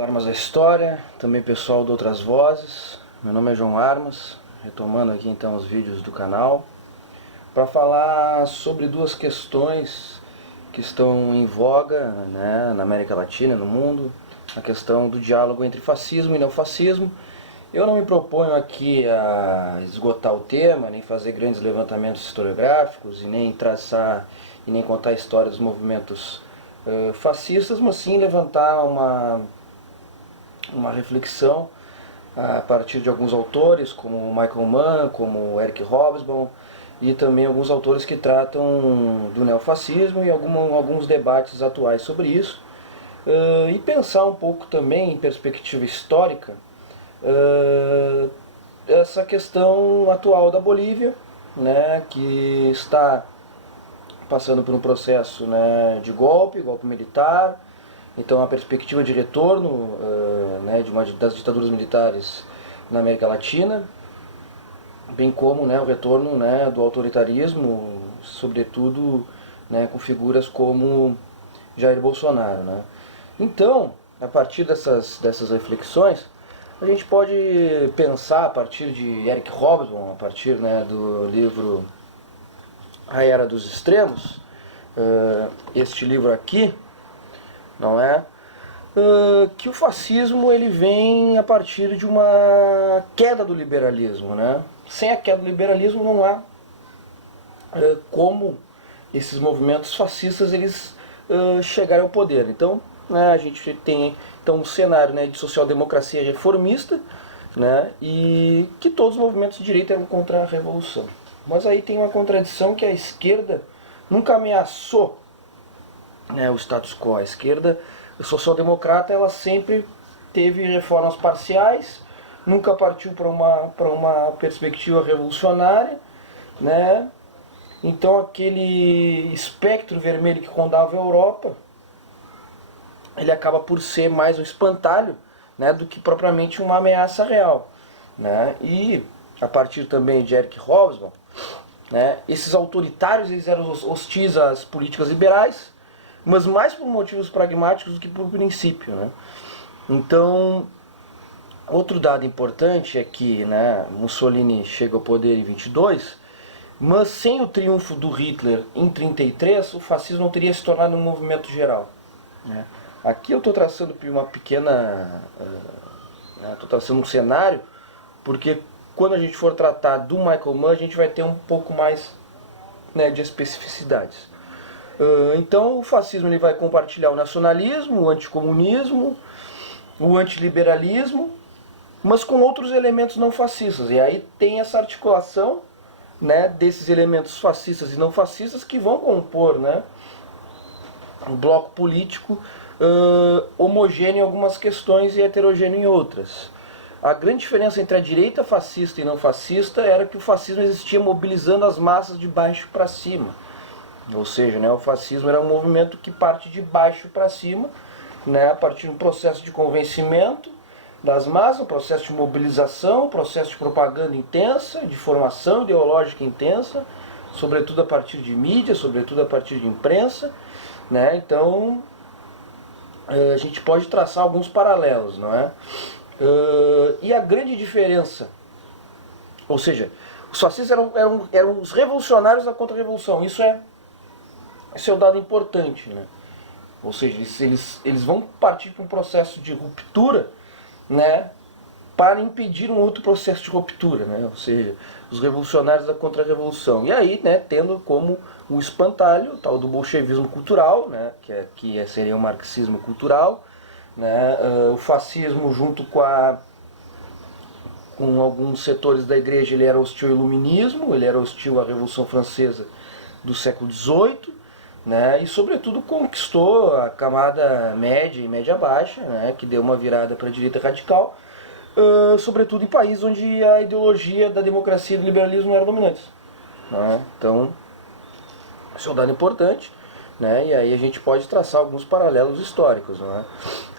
do Armas da História, também pessoal de Outras Vozes. Meu nome é João Armas, retomando aqui então os vídeos do canal, para falar sobre duas questões que estão em voga, né, na América Latina, no mundo, a questão do diálogo entre fascismo e neofascismo. Eu não me proponho aqui a esgotar o tema, nem fazer grandes levantamentos historiográficos, e nem traçar e nem contar a história dos movimentos fascistas, mas sim levantar uma reflexão a partir de alguns autores, como Michael Mann, como Eric Hobsbawm, e também alguns autores que tratam do neofascismo e alguns debates atuais sobre isso, e pensar um pouco também em perspectiva histórica essa questão atual da Bolívia, né, que está passando por um processo, né, de golpe militar. Então a perspectiva de retorno né, das ditaduras militares na América Latina, bem como, né, o retorno, né, do autoritarismo, sobretudo, né, com figuras como Jair Bolsonaro, né. Então, a partir dessas reflexões, a gente pode pensar a partir de Eric Hobsbawm, a partir, né, do livro A Era dos Extremos, este livro aqui, não é? Que o fascismo ele vem a partir de uma queda do liberalismo, né? Sem a queda do liberalismo não há como esses movimentos fascistas eles chegarem ao poder. Então, né, a gente tem então um cenário, né, de social-democracia reformista, né, e que todos os movimentos de direita eram contra a revolução. Mas aí tem uma contradição, que a esquerda nunca ameaçou, né, o status quo. A esquerda social-democrata ela sempre teve reformas parciais, nunca partiu para uma perspectiva revolucionária, né? Então aquele espectro vermelho que rondava a Europa, ele acaba por ser mais um espantalho, né, do que propriamente uma ameaça real, né? E a partir também de Eric Hobsbawm, né, esses autoritários eles eram hostis às políticas liberais, mas mais por motivos pragmáticos do que por princípio, né? Então, outro dado importante é que, né, Mussolini chega ao poder em 22, mas sem o triunfo do Hitler em 33, o fascismo não teria se tornado um movimento geral, né? Aqui eu estou traçando uma pequena, estou traçando um cenário, porque quando a gente for tratar do Michael Mann, a gente vai ter um pouco mais, né, de especificidades. Então o fascismo ele vai compartilhar o nacionalismo, o anticomunismo, o antiliberalismo, mas com outros elementos não fascistas. E aí tem essa articulação, né, desses elementos fascistas e não fascistas que vão compor, né, um bloco político homogêneo em algumas questões e heterogêneo em outras. A grande diferença entre a direita fascista e não fascista era que o fascismo existia mobilizando as massas de baixo para cima. Ou seja, né, o fascismo era um movimento que parte de baixo para cima, né, a partir de um processo de convencimento das massas, um processo de mobilização, um processo de propaganda intensa, de formação ideológica intensa, sobretudo a partir de mídia, sobretudo a partir de imprensa, né? Então a gente pode traçar alguns paralelos, não é? E a grande diferença, ou seja, os fascistas eram os revolucionários da contra-revolução. Isso é um dado importante, né? Ou seja, eles vão partir para um processo de ruptura, né, para impedir um outro processo de ruptura, né? Ou seja, os revolucionários da contra-revolução. E aí, né, tendo como um espantalho, tal do bolchevismo cultural, né, que seria o marxismo cultural, né, o fascismo junto com alguns setores da igreja, ele era hostil ao iluminismo, ele era hostil à Revolução Francesa do século XVIII, né, e sobretudo conquistou a camada média e média baixa, né, que deu uma virada para a direita radical, sobretudo em países onde a ideologia da democracia e do liberalismo eram dominantes, né? Então, isso é um dado importante, né, e aí a gente pode traçar alguns paralelos históricos, né?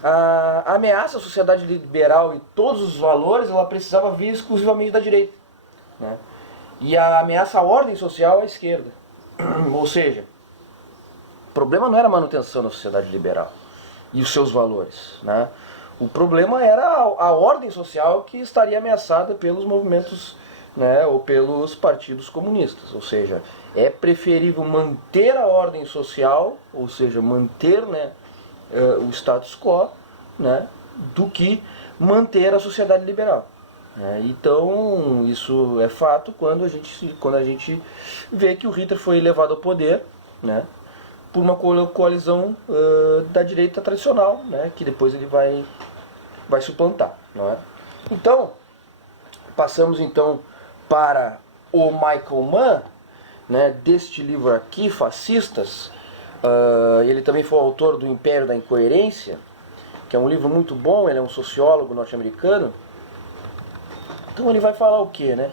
A ameaça à sociedade liberal e todos os valores, ela precisava vir exclusivamente da direita, né? E a ameaça à ordem social à esquerda. Ou seja, o problema não era a manutenção da sociedade liberal e os seus valores, né? O problema era a ordem social que estaria ameaçada pelos movimentos, né, ou pelos partidos comunistas. Ou seja, é preferível manter a ordem social, ou seja, manter, né, o status quo, né, do que manter a sociedade liberal. Então, isso é fato quando a gente vê que o Hitler foi levado ao poder, né, por uma coalizão da direita tradicional, né, que depois ele vai suplantar. Não é? Então, passamos então para o Michael Mann, né, deste livro aqui, Fascistas. Ele também foi o autor do Império da Incoerência, que é um livro muito bom, ele é um sociólogo norte-americano. Então ele vai falar o quê, né?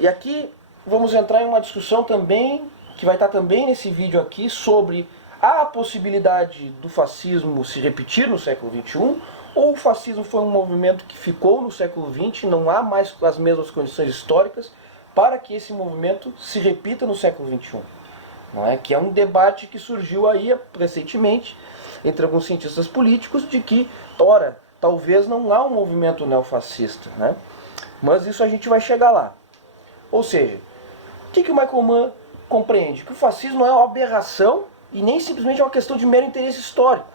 E aqui vamos entrar em uma discussão também, que vai estar também nesse vídeo aqui, sobre a possibilidade do fascismo se repetir no século XXI, ou o fascismo foi um movimento que ficou no século XX, não há mais as mesmas condições históricas para que esse movimento se repita no século XXI. Não é? Que é um debate que surgiu aí recentemente entre alguns cientistas políticos de que, ora, talvez não há um movimento neofascista, né? Mas isso a gente vai chegar lá. Ou seja, o que o Michael Mann compreende? Que o fascismo não é uma aberração e nem simplesmente é uma questão de mero interesse histórico.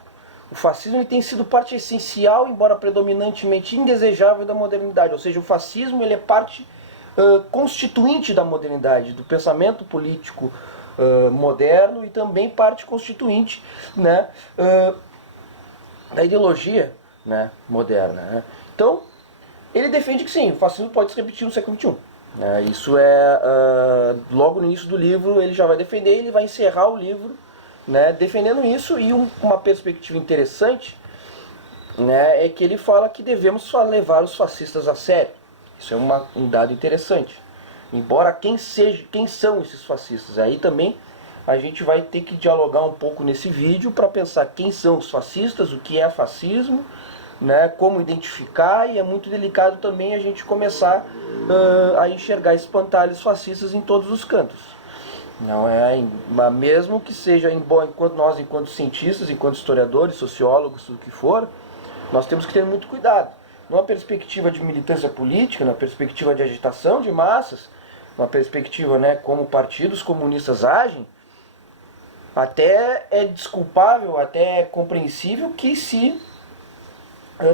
O fascismo ele tem sido parte essencial, embora predominantemente indesejável, da modernidade. Ou seja, o fascismo ele é parte constituinte da modernidade, do pensamento político moderno, e também parte constituinte, né, da ideologia, né, moderna. Né? Então, ele defende que sim, o fascismo pode se repetir no século XXI. Isso é, logo no início do livro ele já vai defender, ele vai encerrar o livro, né, defendendo isso. E uma perspectiva interessante, né, é que ele fala que devemos levar os fascistas a sério. Isso é um dado interessante. Embora quem são esses fascistas? Aí também a gente vai ter que dialogar um pouco nesse vídeo para pensar quem são os fascistas, o que é fascismo, né, como identificar, e é muito delicado também a gente começar a enxergar espantalhos fascistas em todos os cantos. Não é, mesmo que seja enquanto nós, enquanto cientistas, enquanto historiadores, sociólogos, o que for, nós temos que ter muito cuidado. Numa perspectiva de militância política, na perspectiva de agitação de massas, uma perspectiva, né, como partidos comunistas agem, até é desculpável, até é compreensível que se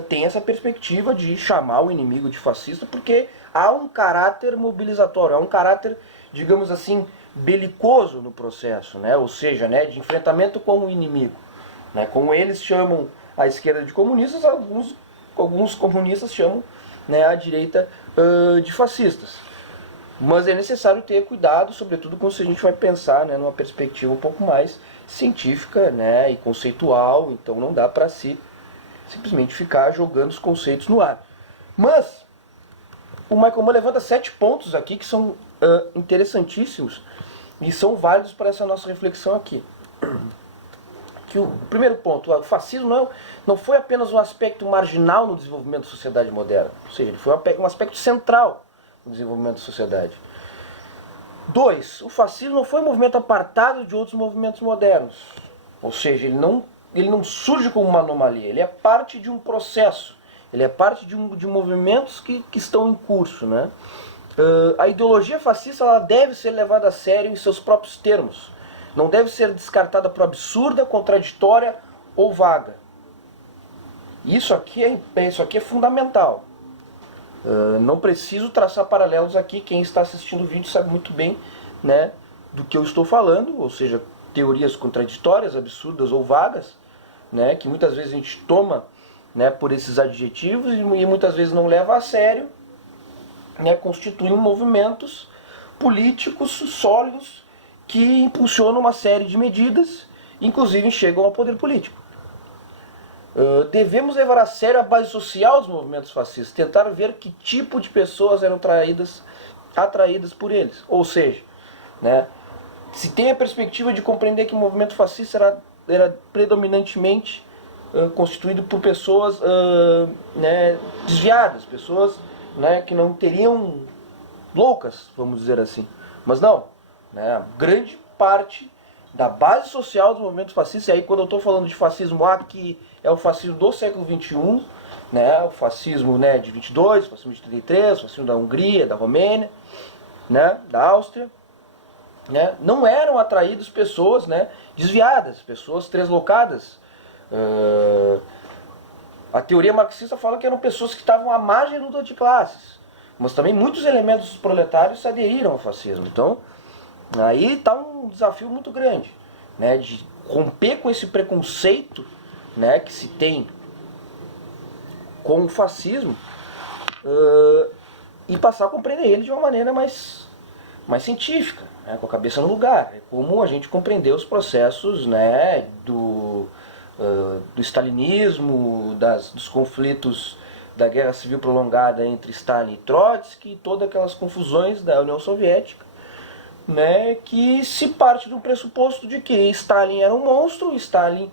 tem essa perspectiva de chamar o inimigo de fascista, porque há um caráter mobilizatório, há um caráter, digamos assim, belicoso no processo, né? Ou seja, né, de enfrentamento com o inimigo. Né? Como eles chamam a esquerda de comunistas, alguns comunistas chamam, né, a direita de fascistas. Mas é necessário ter cuidado, sobretudo quando a gente vai pensar, né, numa perspectiva um pouco mais científica, né, e conceitual. Então não dá para simplesmente ficar jogando os conceitos no ar. Mas o Michael Mann levanta 7 pontos aqui que são interessantíssimos e são válidos para essa nossa reflexão aqui. Que o primeiro ponto, o fascismo não foi apenas um aspecto marginal no desenvolvimento da sociedade moderna, ou seja, ele foi um aspecto central no desenvolvimento da sociedade. 2, o fascismo não foi um movimento apartado de outros movimentos modernos, ou seja, ele não surge como uma anomalia, ele é parte de um processo, ele é parte de movimentos que estão em curso. Né? A ideologia fascista ela deve ser levada a sério em seus próprios termos, não deve ser descartada por absurda, contraditória ou vaga. Isso aqui é fundamental. Não preciso traçar paralelos aqui, quem está assistindo o vídeo sabe muito bem, né, do que eu estou falando, ou seja, teorias contraditórias, absurdas ou vagas, né, que muitas vezes a gente toma, né, por esses adjetivos e muitas vezes não leva a sério, né, constituem movimentos políticos sólidos que impulsionam uma série de medidas, inclusive chegam ao poder político. Devemos levar a sério a base social dos movimentos fascistas, tentar ver que tipo de pessoas eram atraídas por eles. Ou seja, né, se tem a perspectiva de compreender que o movimento fascista era predominantemente constituído por pessoas né, desviadas, pessoas, né, que não teriam loucas, vamos dizer assim. Mas não, né, grande parte da base social dos movimentos fascistas. E aí quando eu estou falando de fascismo aqui, é o fascismo do século XXI, né, o fascismo, né, de 22, o fascismo de 33, o fascismo da Hungria, da Romênia, né, da Áustria, né, não eram atraídos pessoas, né, desviadas, pessoas translocadas. A teoria marxista fala que eram pessoas que estavam à margem da luta de classes, mas também muitos elementos proletários se aderiram ao fascismo. Então, aí está um desafio muito grande, né, de romper com esse preconceito, né, que se tem com o fascismo e passar a compreender ele de uma maneira mais científica, né, com a cabeça no lugar. É como a gente compreendeu os processos, né, do stalinismo, dos conflitos da guerra civil prolongada entre Stalin e Trotsky, todas aquelas confusões da União Soviética, né, que se parte do pressuposto de que Stalin era um monstro, Stalin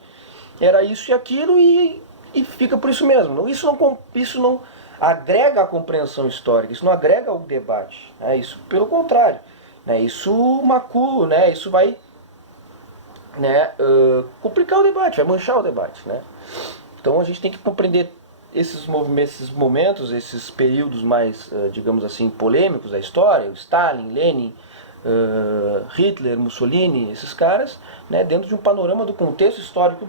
era isso e aquilo, e fica por isso mesmo. Isso não agrega a compreensão histórica, isso não agrega ao debate, né, isso pelo contrário, né, isso macula, né, isso vai, né, complicar o debate, vai manchar o debate, né. Então a gente tem que compreender esses momentos, esses períodos mais, digamos assim, polêmicos da história, o Stalin, Lenin, Hitler, Mussolini, esses caras, né, dentro de um panorama do contexto histórico,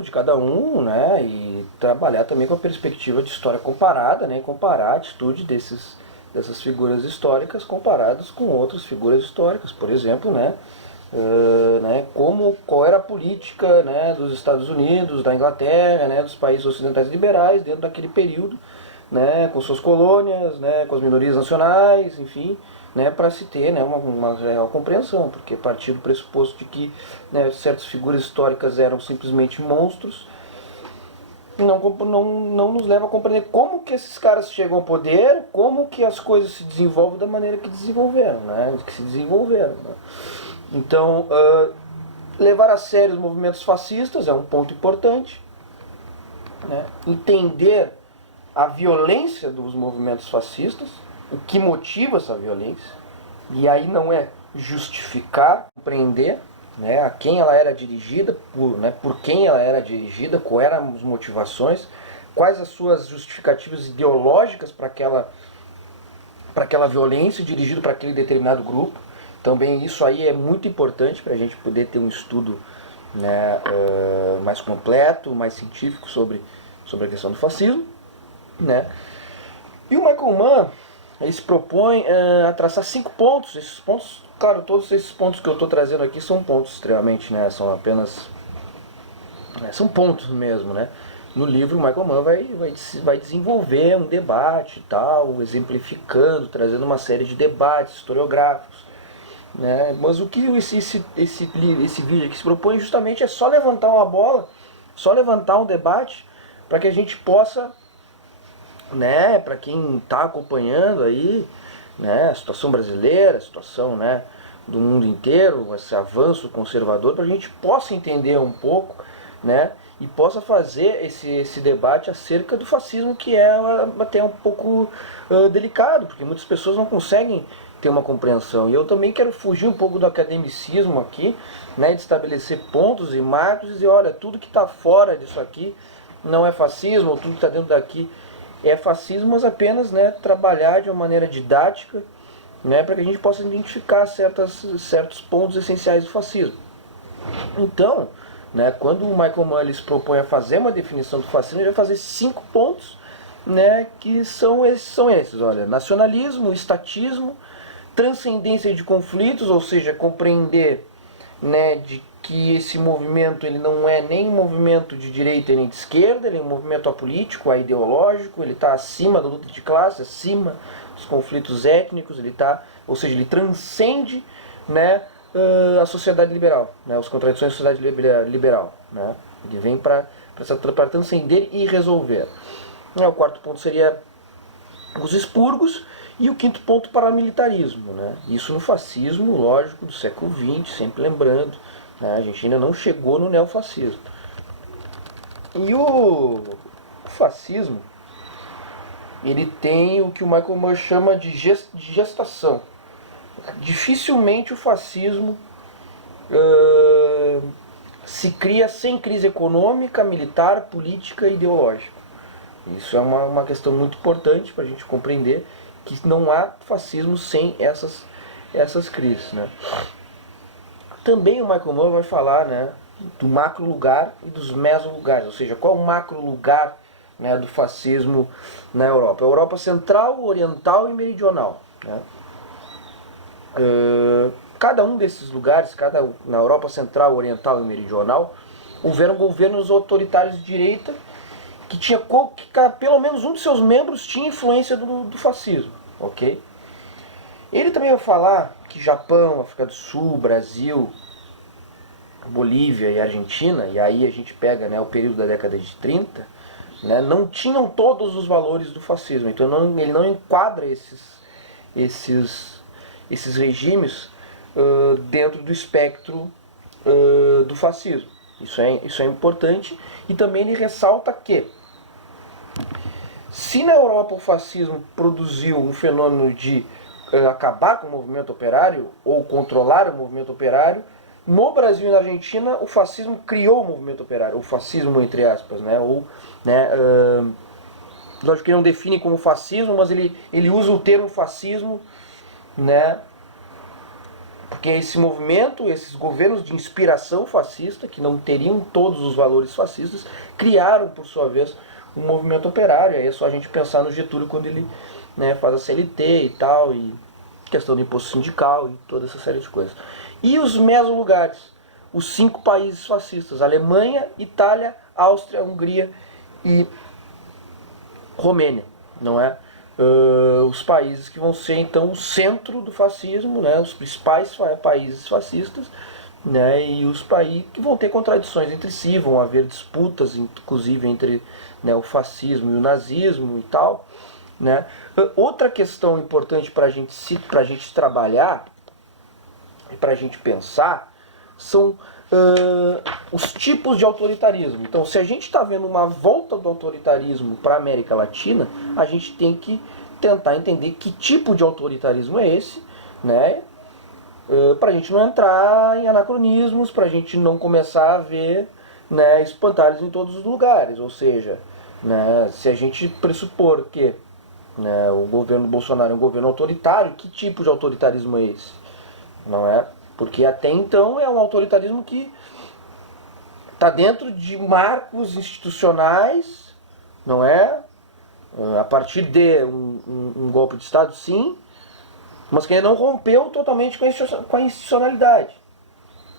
de cada um, né, e trabalhar também com a perspectiva de história comparada, né, e comparar a atitude dessas figuras históricas comparadas com outras figuras históricas, por exemplo, né, qual era a política, né, dos Estados Unidos, da Inglaterra, né, dos países ocidentais liberais dentro daquele período, né, com suas colônias, né, com as minorias nacionais, enfim, né, para se ter, né, uma real compreensão, porque a partir do pressuposto de que, né, certas figuras históricas eram simplesmente monstros, não nos leva a compreender como que esses caras chegam ao poder, como que as coisas se desenvolvem da maneira que desenvolveram, né, que se desenvolveram, né. Então, levar a sério os movimentos fascistas é um ponto importante, né? Entender a violência dos movimentos fascistas, o que motiva essa violência, e aí não é justificar, compreender, né, a quem ela era dirigida, por quem ela era dirigida, quais eram as motivações, quais as suas justificativas ideológicas para aquela violência dirigida para aquele determinado grupo. Também isso aí é muito importante para a gente poder ter um estudo, né, mais completo, mais científico sobre a questão do fascismo, né. E o Michael Mann, ele se propõe a traçar 5 pontos. Esses pontos, claro, todos esses pontos que eu estou trazendo aqui são pontos extremamente, né, são apenas, são pontos mesmo, né. No livro o Michael Mann vai desenvolver um debate e tal, exemplificando, trazendo uma série de debates historiográficos, né? Mas o que esse vídeo aqui se propõe justamente é só levantar uma bola, só levantar um debate para que a gente possa, né, para quem está acompanhando aí, né, a situação brasileira, a situação, né, do mundo inteiro, esse avanço conservador, para a gente possa entender um pouco, né, e possa fazer esse debate acerca do fascismo, que é até um pouco delicado, porque muitas pessoas não conseguem ter uma compreensão. E eu também quero fugir um pouco do academicismo aqui, né, de estabelecer pontos e marcos e dizer, olha, tudo que está fora disso aqui não é fascismo, ou tudo que está dentro daqui é fascismo, mas apenas, né, trabalhar de uma maneira didática, né, para que a gente possa identificar certos pontos essenciais do fascismo. Então, né, quando o Michael Mann se propõe a fazer uma definição do fascismo, ele vai fazer 5 pontos, né, que são esses, olha, nacionalismo, estatismo, transcendência de conflitos, ou seja, compreender, né, de que esse movimento ele não é nem um movimento de direita nem de esquerda, ele é um movimento apolítico, ideológico, ele está acima da luta de classe, acima dos conflitos étnicos, ou seja, ele transcende, né, a sociedade liberal, né, as contradições da sociedade liberal, né, ele vem para transcender e resolver. O quarto ponto seria os expurgos, e o quinto ponto, paramilitarismo, né? Isso no fascismo, lógico, do século XX, sempre lembrando, né? A gente ainda não chegou no neofascismo. E o fascismo, ele tem o que o Michael Mann chama de gestação. Dificilmente o fascismo se cria sem crise econômica, militar, política e ideológica. Isso é uma questão muito importante para a gente compreender que não há fascismo sem essas crises, né? Também o Michael Moore vai falar, né, do macro lugar e dos meso lugares, ou seja, qual é o macro lugar, né, do fascismo na Europa? A Europa Central, Oriental e Meridional, né? Cada um desses lugares, na Europa Central, Oriental e Meridional, houveram governos autoritários de direita que pelo menos um de seus membros tinha influência do fascismo, ok? Ele também vai falar que Japão, África do Sul, Brasil, Bolívia e Argentina, e aí a gente pega, né, o período da década de 30, né, não tinham todos os valores do fascismo. Então ele não enquadra esses regimes dentro do espectro do fascismo. Isso é importante. E também ele ressalta que se na Europa o fascismo produziu um fenômeno de acabar com o movimento operário ou controlar o movimento operário, no Brasil e na Argentina o fascismo criou o movimento operário, o fascismo entre aspas, né? Ou, né, lógico que não define como fascismo, mas ele usa o termo fascismo, né? Porque esse movimento, esses governos de inspiração fascista, que não teriam todos os valores fascistas, criaram, por sua vez, um movimento operário. Aí é só a gente pensar no Getúlio quando ele, né, faz a CLT e tal, e questão do imposto sindical e toda essa série de coisas. E os mesolugares, os 5 países fascistas: Alemanha, Itália, Áustria, Hungria e Romênia, não é? Os países que vão ser então o centro do fascismo, né, os principais países fascistas, né, e os países que vão ter contradições entre si, vão haver disputas, inclusive entre, né, o fascismo e o nazismo e tal, né. Outra questão importante para a gente trabalhar e para a gente pensar são os tipos de autoritarismo. Então, se a gente está vendo uma volta do autoritarismo para a América Latina, a gente tem que tentar entender que tipo de autoritarismo é esse, né? Para a gente não entrar em anacronismos, para a gente não começar a ver, né, espantalhos em todos os lugares. Ou seja, né, se a gente pressupor que, né, o governo Bolsonaro é um governo autoritário, que tipo de autoritarismo é esse? Não é? Porque até então é um autoritarismo que está dentro de marcos institucionais, não é? A partir de um golpe de Estado, sim, mas que ainda não rompeu totalmente com a institucionalidade.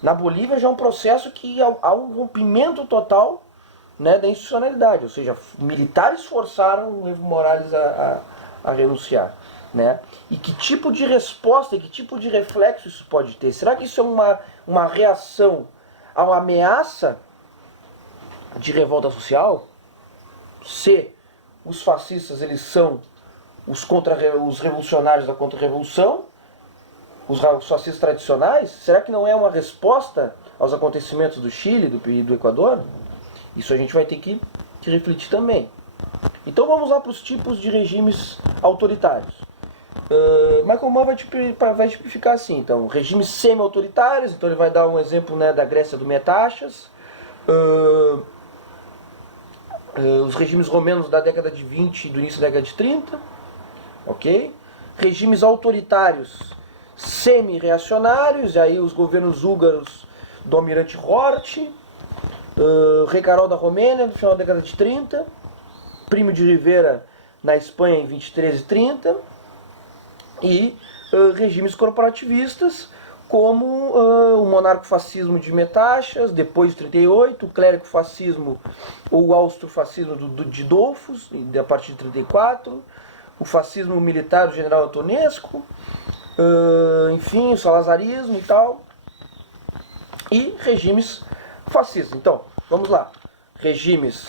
Na Bolívia já é um processo que há um rompimento total, né, da institucionalidade, ou seja, militares forçaram o Evo Morales a renunciar. Né? E que tipo de resposta e que tipo de reflexo isso pode ter? Será que isso é uma reação a uma ameaça de revolta social? Se os fascistas eles são os revolucionários da contra-revolução, os fascistas tradicionais, será que não é uma resposta aos acontecimentos do Chile e do Equador? Isso a gente vai ter que refletir também. Então vamos lá para os tipos de regimes autoritários. Michael Mann vai tipificar assim, então, regimes semi-autoritários, então ele vai dar um exemplo, né, da Grécia do Metaxas, os regimes romenos da década de 20 e do início da década de 30, ok? Regimes autoritários semi-reacionários, aí os governos húngaros do almirante Horthy, Rei Carol da Romênia no final da década de 30, Primo de Rivera na Espanha em 23 e 30, e regimes corporativistas como o monarco-fascismo de Metaxas, depois de 38, o clérigo-fascismo ou o austrofascismo de Dollfuss, a partir de 34, o fascismo militar do general Antonescu, enfim, o salazarismo e tal, e regimes fascistas. Então, vamos lá. Regimes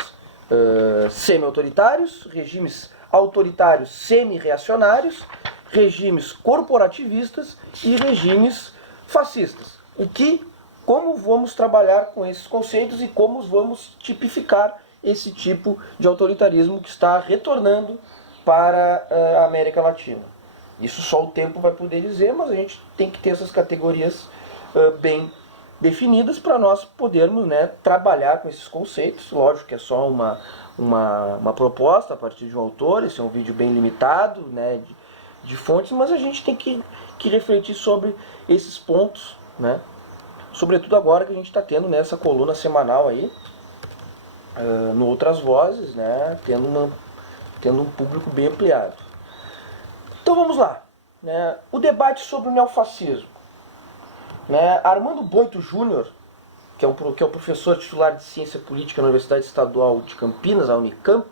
semi-autoritários, regimes autoritários semi-reacionários, regimes corporativistas e regimes fascistas. Como vamos trabalhar com esses conceitos e como vamos tipificar esse tipo de autoritarismo que está retornando para a América Latina? Isso só o tempo vai poder dizer, mas a gente tem que ter essas categorias bem definidas para nós podermos, né, trabalhar com esses conceitos. Lógico que é só uma proposta a partir de um autor, esse é um vídeo bem limitado, né, de fontes, mas a gente tem que refletir sobre esses pontos, né, sobretudo agora que a gente está tendo nessa coluna semanal aí, no Outras Vozes, né, tendo um público bem ampliado. Então vamos lá, né, o debate sobre o neofascismo. Né, Armando Boito Júnior, que é o professor titular de Ciência Política na Universidade Estadual de Campinas, a Unicamp,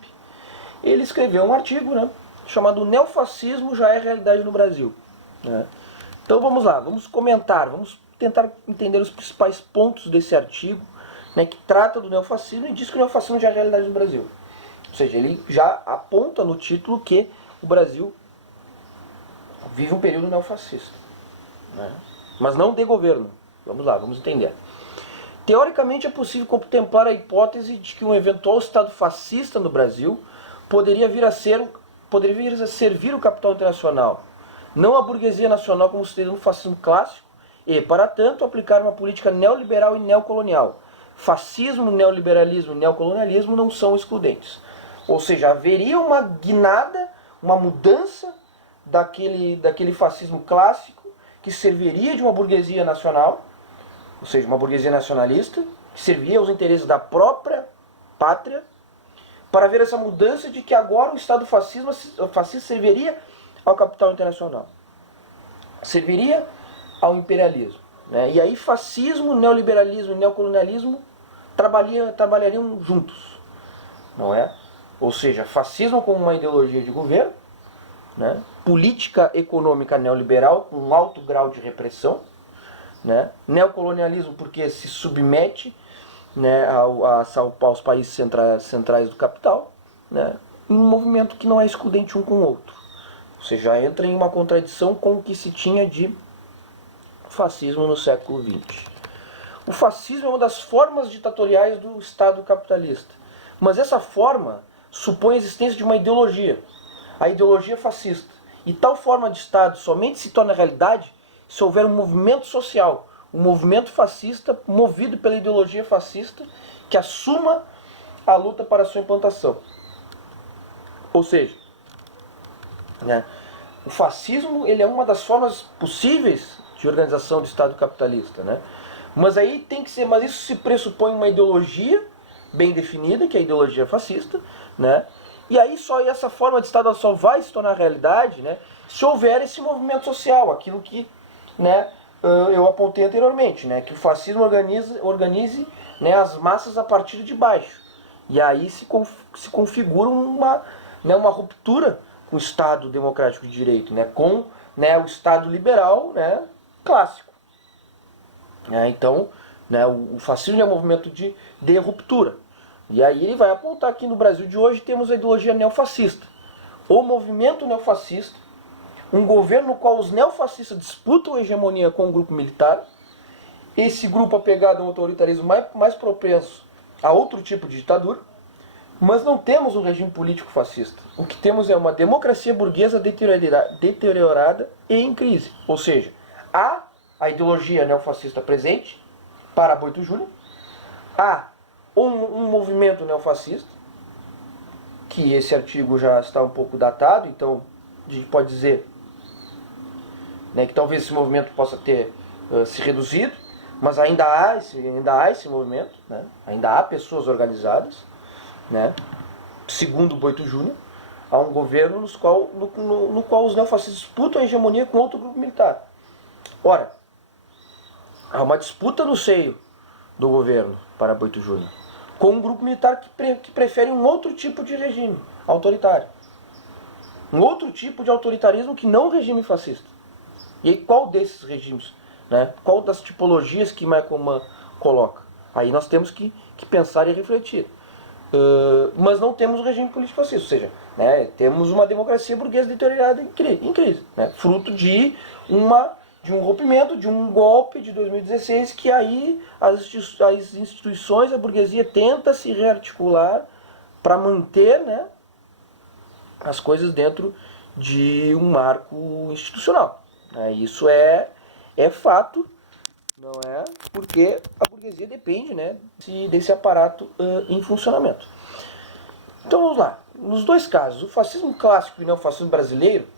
ele escreveu um artigo, né, chamado Neofascismo já é realidade no Brasil. Né. Então vamos lá, vamos comentar, vamos tentar entender os principais pontos desse artigo, né, que trata do neofascismo e diz que o neofascismo já é realidade no Brasil. Ou seja, ele já aponta no título que o Brasil vive um período neofascista. Né. Mas não de governo. Vamos lá, vamos entender. Teoricamente é possível contemplar a hipótese de que um eventual Estado fascista no Brasil poderia vir a servir o capital internacional, não a burguesia nacional como sucedeu no fascismo clássico, e, para tanto, aplicar uma política neoliberal e neocolonial. Fascismo, neoliberalismo e neocolonialismo não são excludentes. Ou seja, haveria uma guinada, uma mudança daquele fascismo clássico que serviria de uma burguesia nacional, ou seja, uma burguesia nacionalista, que servia aos interesses da própria pátria, para ver essa mudança de que agora o Estado fascista serviria ao capital internacional, serviria ao imperialismo. Né? E aí fascismo, neoliberalismo e neocolonialismo trabalhariam juntos, não é? Ou seja, fascismo como uma ideologia de governo, né? Política econômica neoliberal com um alto grau de repressão, né? Neocolonialismo porque se submete, né, aos países centrais do capital, né? Em um movimento que não é excludente um com o outro. Ou seja, entra em uma contradição com o que se tinha de fascismo no século XX. O fascismo é uma das formas ditatoriais do Estado capitalista, mas essa forma supõe a existência de uma ideologia, a ideologia fascista. E tal forma de Estado somente se torna realidade se houver um movimento social, um movimento fascista movido pela ideologia fascista que assuma a luta para a sua implantação. Ou seja, né, o fascismo ele é uma das formas possíveis de organização do Estado capitalista, né? Mas aí tem que ser, mas isso se pressupõe uma ideologia bem definida, que é a ideologia fascista, né? E aí só essa forma de Estado só vai se tornar realidade, né, se houver esse movimento social, aquilo que, né, eu apontei anteriormente, né, que o fascismo organize, né, as massas a partir de baixo. E aí se configura uma ruptura com o Estado democrático de direito, né, com, né, o Estado liberal, né, clássico. Então, né, o fascismo é um movimento de ruptura. E aí ele vai apontar que no Brasil de hoje temos a ideologia neofascista. O movimento neofascista, um governo no qual os neofascistas disputam a hegemonia com o grupo militar, esse grupo apegado a um autoritarismo mais propenso a outro tipo de ditadura, mas não temos um regime político fascista. O que temos é uma democracia burguesa deteriorada e em crise. Ou seja, há a ideologia neofascista presente para Boito Júnior, há um movimento neofascista, que esse artigo já está um pouco datado, então a gente pode dizer, né, que talvez esse movimento possa ter se reduzido, mas ainda há esse movimento, né, ainda há pessoas organizadas, né, segundo Boito Júnior, há um governo no qual os neofascistas disputam a hegemonia com outro grupo militar. Ora, há uma disputa no seio do governo para Boito Júnior, com um grupo militar que prefere um outro tipo de regime autoritário. Um outro tipo de autoritarismo que não o regime fascista. E aí, qual desses regimes? Né? Qual das tipologias que Michael coloca? Aí nós temos que pensar e refletir. Mas não temos um regime político fascista. Ou seja, né, temos uma democracia burguesa deteriorada em crise. Né? Fruto de um rompimento, de um golpe de 2016, que aí as instituições, a burguesia tenta se rearticular para manter, né, as coisas dentro de um marco institucional. Isso é fato, Não é? Porque a burguesia depende, né, desse aparato em funcionamento. Então vamos lá. Nos dois casos, o fascismo clássico e o neofascismo brasileiro,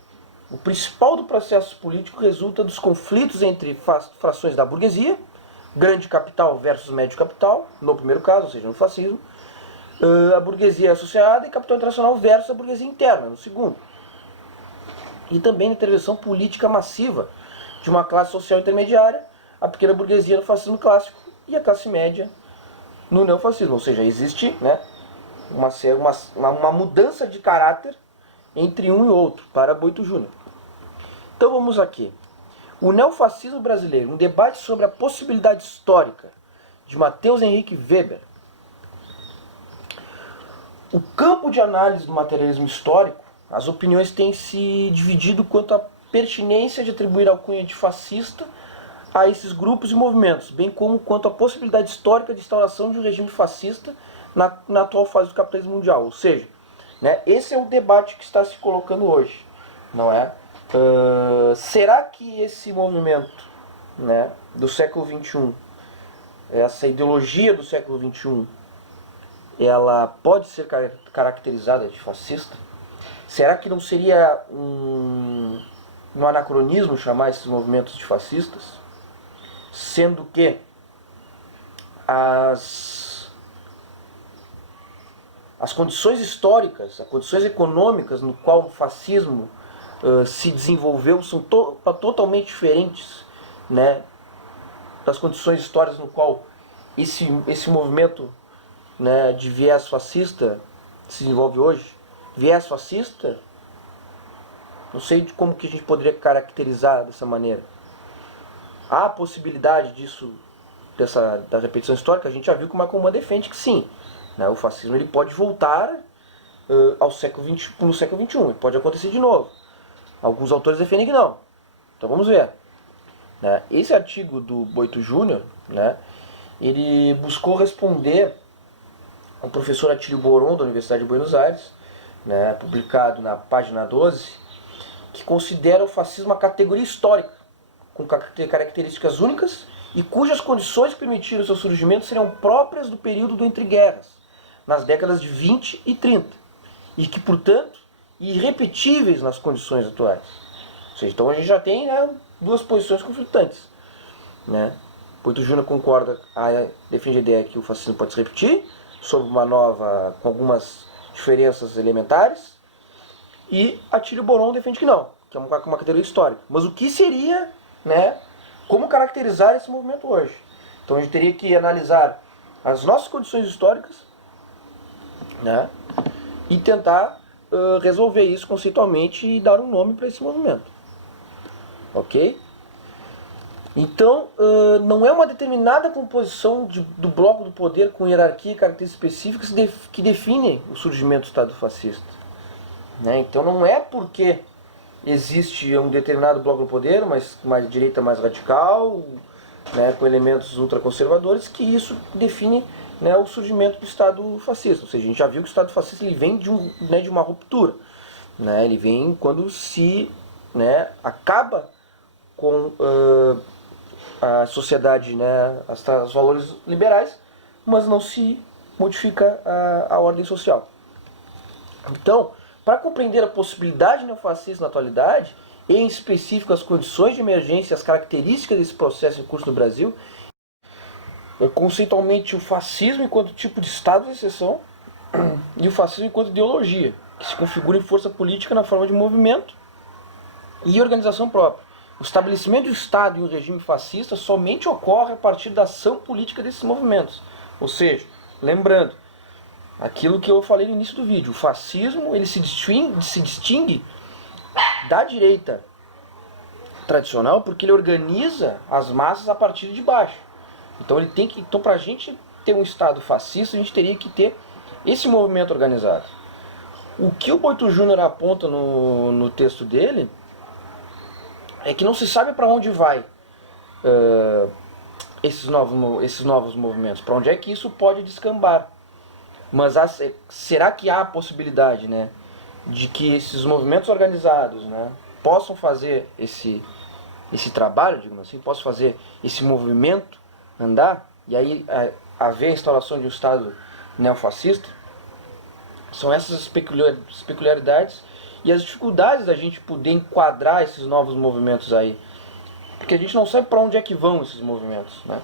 o principal do processo político resulta dos conflitos entre frações da burguesia, grande capital versus médio capital, no primeiro caso, ou seja, no fascismo, a burguesia associada e capital internacional versus a burguesia interna, no segundo. E também a intervenção política massiva de uma classe social intermediária, a pequena burguesia no fascismo clássico e a classe média no neofascismo. Ou seja, existe, né, uma mudança de caráter entre um e outro para Boito Júnior. Então vamos aqui. O neofascismo brasileiro, um debate sobre a possibilidade histórica, de Matheus Henrique Weber. O campo de análise do materialismo histórico, as opiniões têm se dividido quanto à pertinência de atribuir a alcunha de fascista a esses grupos e movimentos, bem como quanto à possibilidade histórica de instauração de um regime fascista na atual fase do capitalismo mundial. Ou seja, né, esse é o debate que está se colocando hoje, não é? Será que esse movimento, né, do século XXI, essa ideologia do século XXI, ela pode ser caracterizada de fascista? Será que não seria um anacronismo chamar esses movimentos de fascistas? Sendo que as condições históricas, as condições econômicas no qual o fascismo se desenvolveu são totalmente diferentes, né, das condições históricas no qual esse movimento, né, de viés fascista se desenvolve hoje. Viés fascista, não sei de como que a gente poderia caracterizar dessa maneira. Há a possibilidade disso, da repetição histórica. A gente já viu que o Michael Mann defende que sim, né, o fascismo ele pode voltar no século XXI, ele pode acontecer de novo. Alguns autores defendem que não. Então vamos ver. Né? Esse artigo do Boito Júnior, né, ele buscou responder ao professor Atílio Boron, da Universidade de Buenos Aires, né, publicado na página 12, que considera o fascismo uma categoria histórica, com características únicas e cujas condições que permitiram o seu surgimento seriam próprias do período do entreguerras, nas décadas de 20 e 30, e que, portanto, irrepetíveis nas condições atuais. Ou seja, então a gente já tem, né, duas posições conflitantes. Né? Boito Júnior defende a ideia que o fascismo pode se repetir, sob com algumas diferenças elementares, e Atílio Boron defende que não, que é uma categoria histórica. Mas o que seria, né, como caracterizar esse movimento hoje? Então a gente teria que analisar as nossas condições históricas, né, e tentar resolver isso conceitualmente e dar um nome para esse movimento. Ok? Então, não é uma determinada composição do bloco do poder com hierarquia e características específicas que definem o surgimento do Estado fascista. Né? Então não é porque existe um determinado bloco do poder, mas uma direita mais radical, né, com elementos ultraconservadores, que isso define, né, o surgimento do Estado fascista. Ou seja, a gente já viu que o Estado fascista ele vem de uma ruptura. Né? Ele vem quando se, né, acaba com a sociedade, né, os valores liberais, mas não se modifica a ordem social. Então, para compreender a possibilidade neofascista na atualidade, e em específico as condições de emergência e as características desse processo em curso no Brasil, conceitualmente o fascismo enquanto tipo de estado de exceção e o fascismo enquanto ideologia, que se configura em força política na forma de movimento e organização própria. O estabelecimento do Estado em um regime fascista somente ocorre a partir da ação política desses movimentos. Ou seja, lembrando, aquilo que eu falei no início do vídeo, o fascismo ele se distingue da direita tradicional porque ele organiza as massas a partir de baixo. Então para a gente ter um Estado fascista, a gente teria que ter esse movimento organizado. O que o Boito Júnior aponta no texto dele é que não se sabe para onde vai esses novos movimentos, para onde é que isso pode descambar. Mas será que há a possibilidade, né, de que esses movimentos organizados, né, possam fazer esse trabalho, digamos assim, posso fazer esse movimento andar, e aí haver a instauração de um Estado neofascista. São essas peculiaridades e as dificuldades da gente poder enquadrar esses novos movimentos aí. Porque a gente não sabe para onde é que vão esses movimentos, né?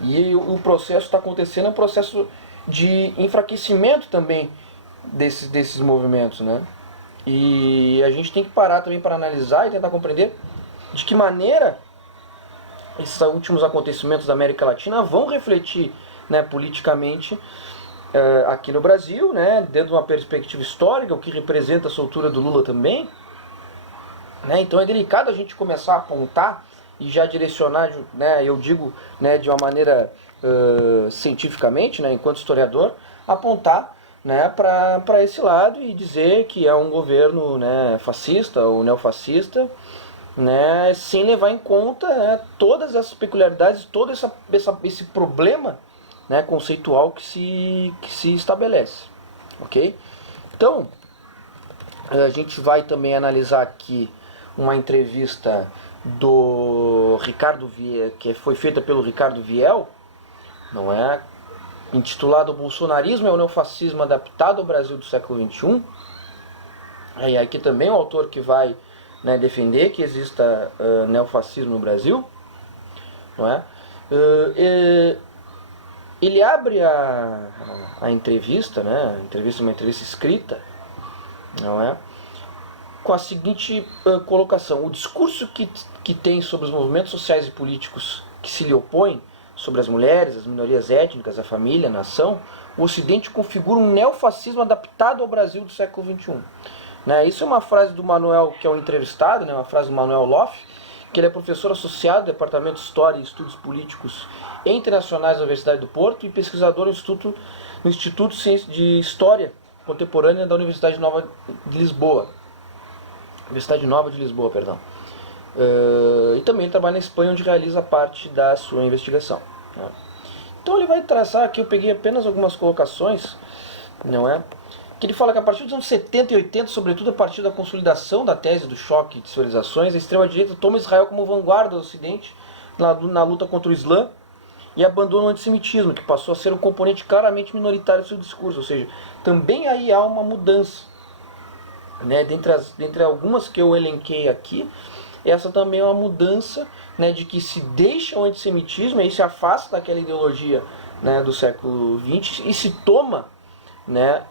E o processo está acontecendo, é um processo de enfraquecimento também desses movimentos, né? E a gente tem que parar também para analisar e tentar compreender de que maneira esses últimos acontecimentos da América Latina vão refletir, né, politicamente aqui no Brasil, né, dentro de uma perspectiva histórica, o que representa a soltura do Lula também, né? Então é delicado a gente começar a apontar e já direcionar, né, eu digo, né, de uma maneira cientificamente, né, enquanto historiador, apontar, né, para esse lado e dizer que é um governo, né, fascista ou neofascista, né, sem levar em conta, né, todas essas peculiaridades, todo esse problema, né, conceitual que se estabelece, ok? Então, a gente vai também analisar aqui uma entrevista do Ricardo Viel, que foi feita pelo Ricardo Viel, não é? Intitulado "O Bolsonarismo é o Neofascismo Adaptado ao Brasil do século XXI". Aí aqui também o autor que vai, né, defender que exista neofascismo no Brasil, não é? Ele abre a entrevista, né? Uma entrevista escrita, não é? Com a seguinte colocação: o discurso que tem sobre os movimentos sociais e políticos que se lhe opõem, sobre as mulheres, as minorias étnicas, a família, a nação, o Ocidente configura um neofascismo adaptado ao Brasil do século XXI. Né? Isso é uma frase do Manuel, que é o entrevistado, né? Uma frase do Manuel Loff, que ele é professor associado do Departamento de História e Estudos Políticos Internacionais da Universidade do Porto e pesquisador no Instituto de História Contemporânea da Universidade Nova de Lisboa. Universidade Nova de Lisboa, perdão. E também ele trabalha na Espanha, onde realiza parte da sua investigação. Né? Então ele vai traçar aqui, eu peguei apenas algumas colocações, não é? Que ele fala que a partir dos anos 70 e 80, sobretudo a partir da consolidação da tese do choque de civilizações, a extrema-direita toma Israel como vanguarda do Ocidente na luta contra o Islã e abandona o antissemitismo, que passou a ser um componente claramente minoritário do seu discurso. Ou seja, também aí há uma mudança. Né? Dentre algumas que eu elenquei aqui, essa também é uma mudança, né, de que se deixa o antissemitismo e se afasta daquela ideologia, né, do século XX e se toma, né,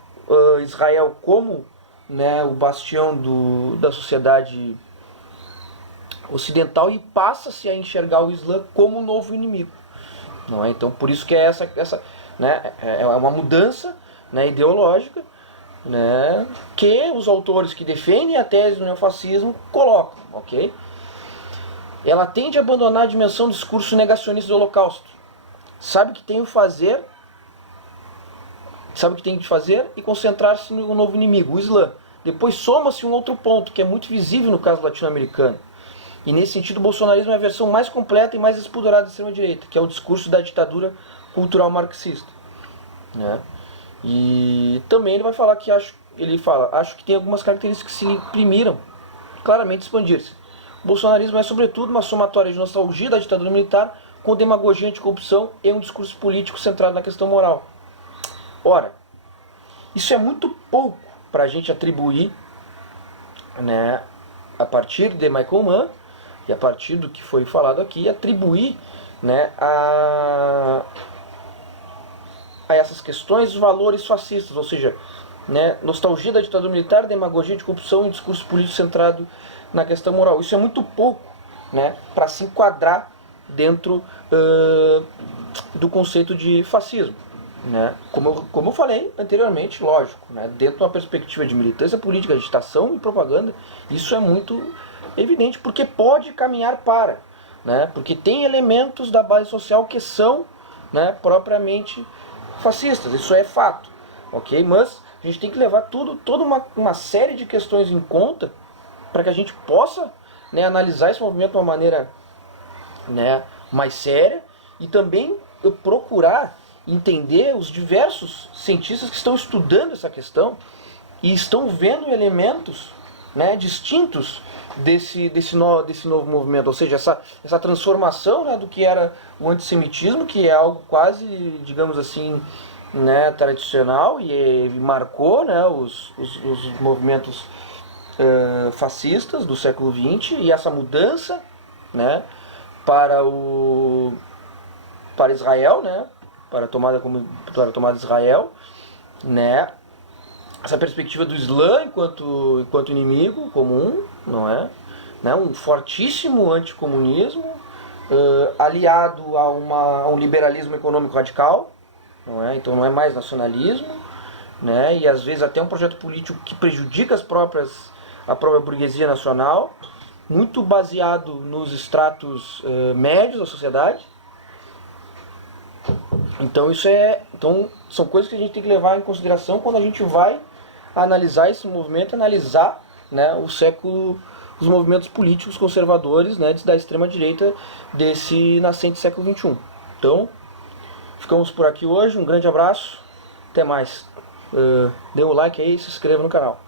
Israel como, né, o bastião da sociedade ocidental e passa-se a enxergar o Islã como o novo inimigo. Não é? Então, por isso que é essa né, é uma mudança, né, ideológica, né, que os autores que defendem a tese do neofascismo colocam, ok? Ela tende a abandonar a dimensão do discurso negacionista do Holocausto. Sabe o que tem que fazer e concentrar-se no novo inimigo, o Islã. Depois soma-se um outro ponto, que é muito visível no caso latino-americano. E nesse sentido o bolsonarismo é a versão mais completa e mais expudorada da extrema-direita, que é o discurso da ditadura cultural marxista. Né? E também ele vai falar que acho que tem algumas características que se imprimiram claramente expandir-se. O bolsonarismo é sobretudo uma somatória de nostalgia da ditadura militar com demagogia anticorrupção e um discurso político centrado na questão moral. Ora, isso é muito pouco para a gente atribuir, né, a partir de Michael Mann e a partir do que foi falado aqui, atribuir, né, a essas questões os valores fascistas, ou seja, né, nostalgia da ditadura militar, demagogia de corrupção e discurso político centrado na questão moral. Isso é muito pouco, né, para se enquadrar dentro do conceito de fascismo. Né? Como eu falei anteriormente, lógico, né, dentro de uma perspectiva de militância política, agitação e propaganda, isso é muito evidente, porque pode caminhar para, né, porque tem elementos da base social que são, né, propriamente fascistas, isso é fato, ok? Mas a gente tem que levar toda uma série de questões em conta para que a gente possa, né, analisar esse movimento de uma maneira, né, mais séria e também procurar entender os diversos cientistas que estão estudando essa questão e estão vendo elementos, né, distintos desse novo movimento, ou seja, essa transformação, né, do que era o antissemitismo, que é algo quase, digamos assim, né, tradicional e marcou, né, os movimentos fascistas do século XX, e essa mudança, né, para Israel, né, para a tomada de Israel, né, essa perspectiva do Islã enquanto inimigo comum, não é? Né? Um fortíssimo anticomunismo, aliado a um liberalismo econômico radical, não é? Então não é mais nacionalismo, né? E às vezes até um projeto político que prejudica a própria burguesia nacional, muito baseado nos estratos médios da sociedade. Então são coisas que a gente tem que levar em consideração quando a gente vai analisar esse movimento, analisar, né, os movimentos políticos conservadores, né, da extrema direita desse nascente século XXI. Então, ficamos por aqui hoje, um grande abraço, até mais. Dê um like aí e se inscreva no canal.